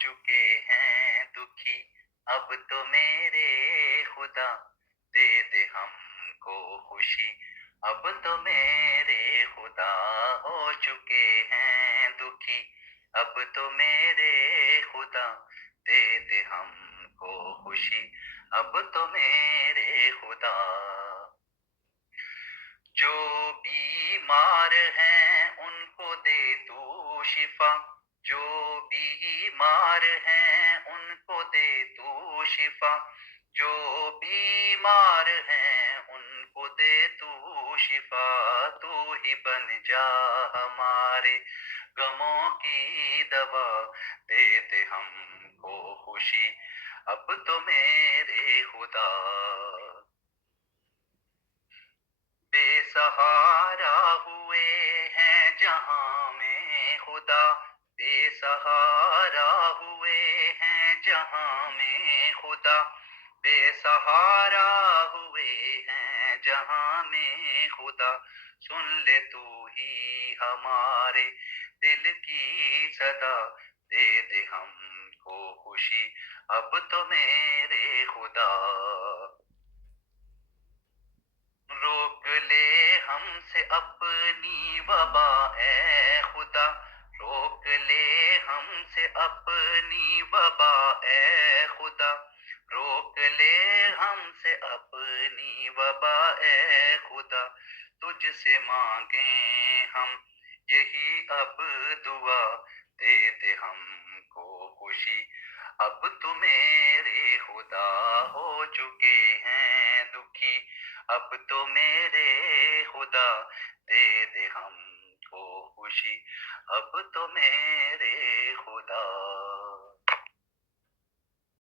چکے ہیں دکھی، اب تو میرے خدا دے دے ہم کو خوشی، اب تو میرے خدا ہو چکے ہیں دکھی، اب تو میرے خدا دے دے ہم کو خوشی، اب تو میرے خدا۔ جو بیمار ہیں ان کو دے تو شفا، جو بیمار ہیں ان کو دے تو شفا، جو بیمار ہیں ان کو دے تو شفا، تو ہی بن جا ہمارے غموں کی دوا، دے دے ہم کو خوشی، اب تو میرے خدا۔ بے سہارا ہوئے ہیں جہاں میں خدا، بے سہارا ہوئے ہیں جہاں میں خدا، بے سہارا ہوئے ہیں جہاں میں خدا، سن لے تو ہی ہمارے دل کی صدا، دے دے ہم کو خوشی، اب تو میرے خدا۔ روک لے ہم سے اپنی وبا اے خدا، روک لے ہم سے اپنی وبا اے خدا، روک لے ہم سے اپنی وبا اے خدا، تجھ سے مانگیں ہم یہی اب دعا، دے دے ہم کو خوشی، اب تو میرے خدا ہو چکے ہیں دکھی، اب تو میرے خدا دے دے ہم کو خوشی، اب تو میرے خدا۔